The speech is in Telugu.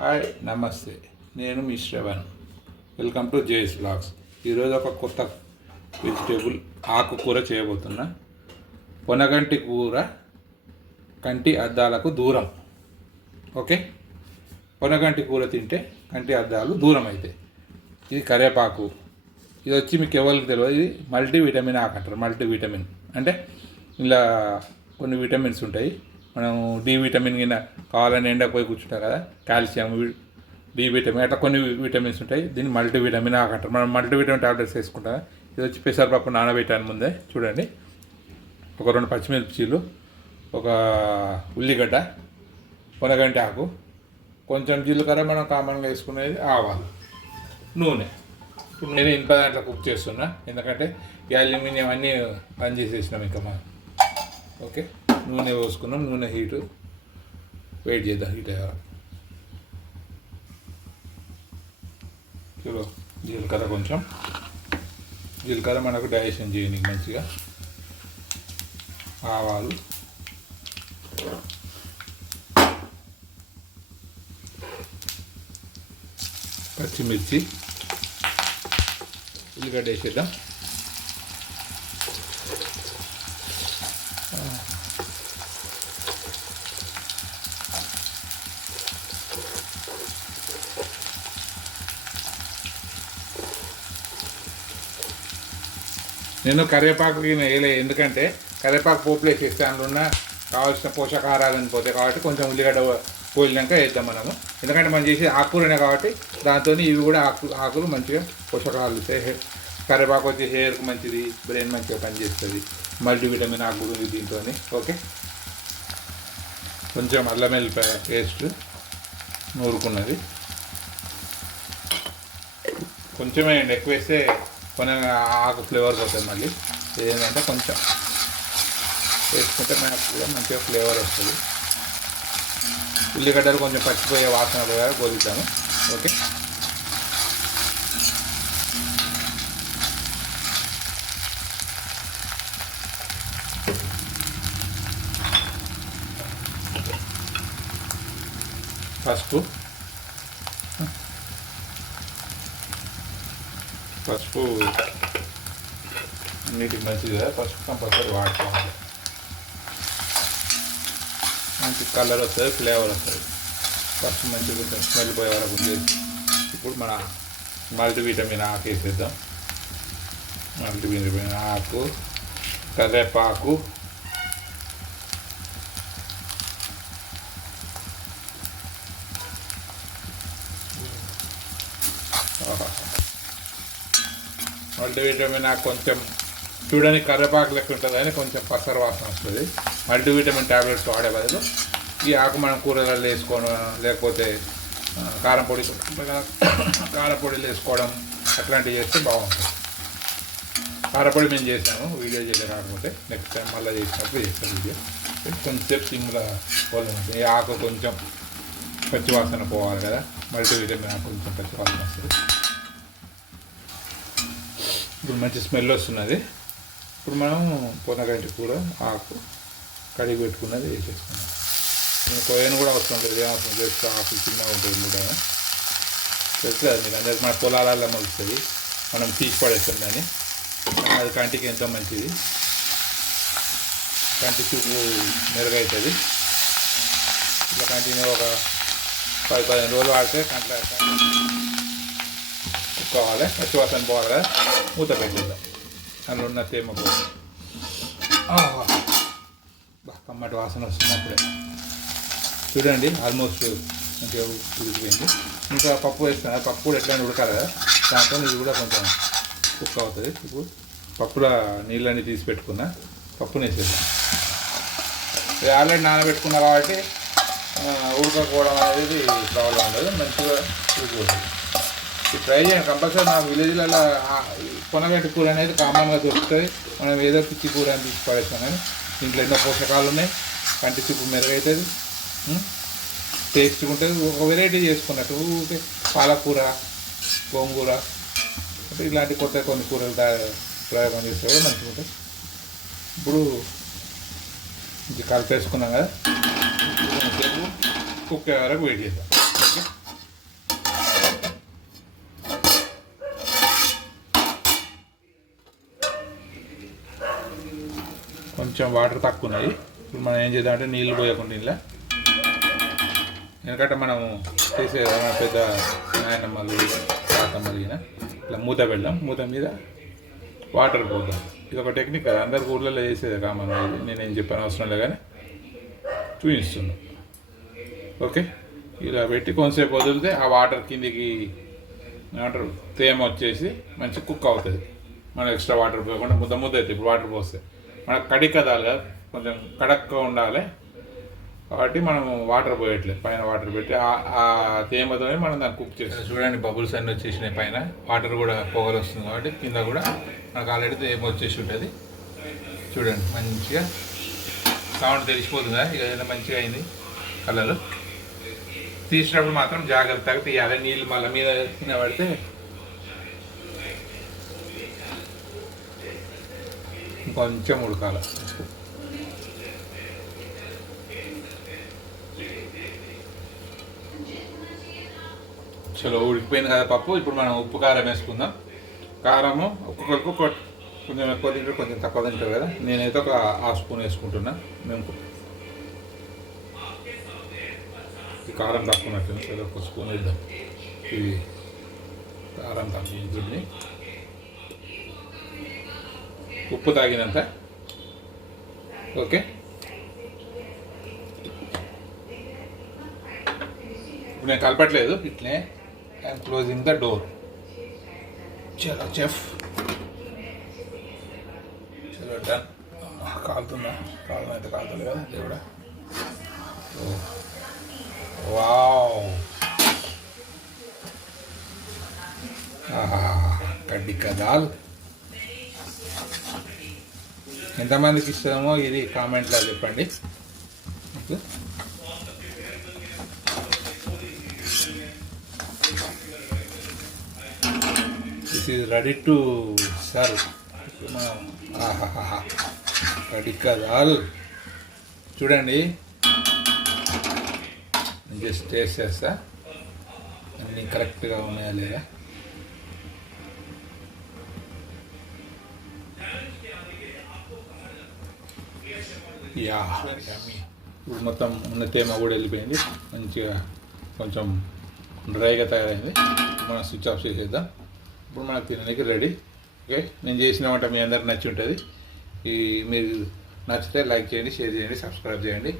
హాయ్ నమస్తే, నేను మీ Shravan. Welcome to JS blogs. ఈరోజు ఒక కొత్త వెజిటేబుల్ ఆకుకూర చేయబోతున్నా. పొనగంటి కూర కంటి అద్దాలకు దూరం. ఓకే, పొనగంటి కూర తింటే కంటి అద్దాలు దూరం అవుతాయి. ఇది కరివేపాకు. ఇది వచ్చి మీకు ఎవరికి తెలియదు, ఇది మల్టీవిటమిన్ ఆకు అంటారు. మల్టీవిటమిన్ అంటే ఇలా కొన్ని విటమిన్స్ ఉంటాయి. మనం డి విటమిన్ కింద కావాలని ఎండ పోయి కూర్చుంటాం కదా, కాల్షియం, డి విటమిన్ అట్లా కొన్ని విటమిన్స్ ఉంటాయి. దీన్ని మల్టీవిటమిన్ ఆకంటారు. మనం మల్టీవిటమిన్ టాబ్లెట్స్ వేసుకుంటాం. ఇది వచ్చి పెసరపప్పు నానబెట్టాను ముందే. చూడండి, ఒక 2 పచ్చిమిర్చీలు, ఒక ఉల్లిగడ్డ, పొనగంటి ఆకు, కొంచెం జీలకర్ర, మనం కామన్గా వేసుకునేది ఆవాలు, నూనె. ఇప్పుడు నేను ఇనుప దాంట్లో కుక్ చేస్తున్నా, ఎందుకంటే ఈ అల్యూమినియం అన్నీ బంద్ చేసేసినాం ఇంకా మనం. ఓకే, నూనె పోసుకున్నాం. నూనె హీటు వెయిట్ చేద్దాం, హీట్ అయ్యాలి. జీలకర్ర, కొంచెం జీలకర్ర మనకు డైజెషన్ చేయడానికి మంచిగా. ఆవాలు, పచ్చిమిర్చి, ఉల్లిగడ్డ వేసేద్దాం. నేను కరివేపాకు వేయలే, ఎందుకంటే కరివేపాకు పోపులు వేసేస్తే అందులో ఉన్న కావాల్సిన పోషకాహారాలను పోతాయి కాబట్టి కొంచెం ఉల్లిగడ్డ పోలినాక వేద్దాం మనము. ఎందుకంటే మనం చేసే ఆకుకూరనే కాబట్టి దాంతో ఇవి కూడా ఆకులు మంచిగా పోషకాహారాలు ఇస్తాయి. కరివేపాకు వచ్చి హెయిర్కి మంచిది, బ్రెయిన్ మంచిగా పనిచేస్తుంది, మల్టీవిటమిన్ ఆకు ఉంది దీంతో. ఓకే, కొంచెం అల్లం వెల్లిపాయ పేస్ట్ నూరుకున్నది, కొంచెమే అండి, ఎక్కువ వేస్తే కొన్ని ఆకు ఫ్లేవర్ పోతుంది. మళ్ళీ ఏంటంటే కొంచెం వేసుకుంటే మనకు కూడా మంచిగా ఫ్లేవర్ వస్తుంది. ఉల్లిగడ్డలు కొంచెం పచ్చిపోయే వాసన పోయా గోలుద్దాము. ఓకే, పసుపు అన్నిటికి మంచిది కదా, పసుపు కంపల్సరీ వాడుకోవాలి. మంచి కలర్ వస్తుంది, ఫ్లేవర్ వస్తుంది. పసుపు మంచిగా కొంచెం స్మెల్ పోయే వరకు ఉండేది. ఇప్పుడు మన మల్టీవిటమిన్ ఆకు వేసేద్దాం. మల్టీవిటమిన్ ఆకు, కరివేపాకు, మల్టీవిటమిన్ ఆకు కొంచెం చూడడానికి కరివేపాకు లెక్క ఉంటుంది కానీ కొంచెం పసర వాసన వస్తుంది. మల్టీవిటమిన్ ట్యాబ్లెట్స్ వాడే బదులు ఈ ఆకు మనం కూరగాయలు వేసుకోవడం, లేకపోతే కారపొడిలు వేసుకోవడం అట్లాంటివి చేస్తే బాగుంటుంది. కారపొడి మేము చేసాము, వీడియో చేయలేదు కాకపోతే నెక్స్ట్ టైం మళ్ళీ చేసినప్పుడు చేస్తాం వీడియో. కొంచెం సిమ్లో పోలేదు. ఈ ఆకు కొంచెం పచ్చివాసన పోవాలి కదా, మల్టీవిటమిన్ ఆకు కొంచెం పచ్చివాసన వస్తుంది. ఇప్పుడు మంచి స్మెల్ వస్తున్నది. ఇప్పుడు మనం పొనగంటి కూర ఆకు కడిగి పెట్టుకున్నది వేసేసుకున్నాం. నేను కొయ్యను కూడా అవసరం లేదు, ఏమవసరం జస్ట్ ఆకు చిన్నగా ఉంటుంది కూడా తెలుసు కదా మీకు అందరికి. మన పొలాలలో మొలుస్తుంది, మనం తీసి పడేస్తాం దాన్ని. అది కంటికి ఎంతో మంచిది, కంటి చూపు మెరుగవుతుంది. ఇట్లా కంటిన్యూ ఒక 10-15 రోజులు వాడితే కంట్లో కావాలి, పచ్చివాసన పోవాలి కదా. మూత పెట్టేద్దాం, అందులో ఉన్న తేమ పోయి కమ్మటి వాసన వస్తుంది. అప్పుడే చూడండి, ఆల్మోస్ట్ మంచిగా ఉడికిపోయింది. ఇంకా పప్పు వేస్తాను, పప్పు కూడా ఎట్లా ఉడకాలి కదా, దాంతో ఇది కూడా కొంచెం కుక్ అవుతుంది. ఇప్పుడు పప్పులో నీళ్ళన్నీ తీసి పెట్టుకున్నా, పప్పుని వేసేద్దాం. ఇది ఆల్రెడీ నానబెట్టుకున్నా కాబట్టి ఉడకపోవడం అనేది ప్రాబ్లం ఉండదు, మంచిగా ఉడికిపోతుంది. ట్రై చేయండి కంపల్సరీ. మా విలేజ్లలో పొనగంటి కూర అనేది కామన్గా దొరుకుతుంది. మనం ఏదో పిచ్చి కూర అని తీసి పడేస్తాం కానీ దీంట్లో ఎన్నో పోషకాలు ఉన్నాయి. కంటి చూపు మెరుగవుతుంది, టేస్ట్గా ఉంటుంది. ఒక వెరైటీ చేసుకున్నట్టు ఊరికే పాలకూర, గోంగూర అంటే ఇలాంటి కొత్త కొన్ని కూరలు ప్రయోగం చేస్తే కూడా మంచిగా ఉంటుంది. ఇప్పుడు ఇది కలిపేసుకున్నాం కదా, కుక్ అయ్యే వరకు వెయిట్ చేద్దాం. ఓకే, కొంచెం వాటర్ తక్కువ ఉన్నాయి. ఇప్పుడు మనం ఏం చేద్దామంటే నీళ్ళు పోయకుండా ఇలా, ఎందుకంటే మనం చేసే పెద్ద నాయనమ్మలు తాతమ్మలు ఇట్లా మూత పెడదాం, మూత మీద వాటర్ పోద్దాం. ఇది ఒక టెక్నిక్ కదా, అందరికి ఊళ్ళలో చేసేది కామన్. ఇది నేనేం చెప్పాను అవసరం లేదు కానీ చూపిస్తున్నాను. ఓకే, ఇలా పెట్టి కొంతసేపు వదిలితే ఆ వాటర్ కిందికి ఏమంటారు తేమ వచ్చేసి మంచి కుక్ అవుతుంది. మనం ఎక్స్ట్రా వాటర్ పోయకుండా ముద్ద అవుతుంది. ఇప్పుడు వాటర్ పోస్తే మనకు కడి కదాలి కదా, కొంచెం కడక్గా ఉండాలి కాబట్టి మనం వాటర్ పోయట్లేదు. పైన వాటర్ పెట్టి ఆ తేమతోనే మనం దాన్ని కుక్ చేస్తాం. చూడండి బబుల్స్ అన్నీ వచ్చేసినాయి, పైన వాటర్ కూడా పొగలు వస్తుంది కాబట్టి కింద కూడా మనకు ఆల్రెడీ తేమ వచ్చేసి ఉంటుంది. చూడండి మంచిగా సౌండ్ తెలిసిపోతుందా, ఇక ఏదైనా మంచిగా అయింది కలర్. తీసినప్పుడు మాత్రం జాగ్రత్తగా తీయాలి, నీళ్ళు మళ్ళీ మీద కింద పడితే కొంచెం ఉడకాలి. చలో ఉడికిపోయింది కదా పప్పు. ఇప్పుడు మనం ఉప్పు కారం వేసుకుందాం. కారము ఒక్కొక్కరికి కొంచెం ఎక్కువ తింటారు, కొంచెం తక్కువ తింటారు కదా. నేనైతే ఒక హాఫ్ స్పూన్ వేసుకుంటున్నా. మేము కారం తక్కువ ఉన్నట్టు సరే ఒక స్పూన్ వేద్దాం. ఇది కారం తక్కువ ఉంటుంది, ఉప్పు తాగినంత. ఓకే, ఇప్పుడు నేను కలపట్లేదు, ఇట్లే ఐఎమ్ క్లోజింగ్ ద డోర్. చలో చెఫ్, చలో డన్. కాలుతుందా? కాలం అయితే కాలుతుంది కదా దేవుడా. వావ్, కడ్డీ కదాల్. ఎంతమందికి ఇస్తామో ఇది కామెంట్లో చెప్పండి. This is ready to serve. మనం కడ్డీ కదాల్ చూడండి, జస్ట్ టేస్ట్ చేస్తా అన్నీ కరెక్ట్గా ఉన్నాయా లేదా. యా, ఇప్పుడు మొత్తం ఉన్న తేమ కూడా వెళ్ళిపోయింది, మంచిగా కొంచెం డ్రైగా తయారైంది. మనం స్విచ్ ఆఫ్ చేసేద్దాం. ఇప్పుడు మనకు తినడానికి రెడీ. ఓకే, నేను చేసిన వంట మీ అందరికి నచ్చి ఉంటుంది. మీరు నచ్చితే లైక్ చేయండి, షేర్ చేయండి, సబ్స్క్రైబ్ చేయండి.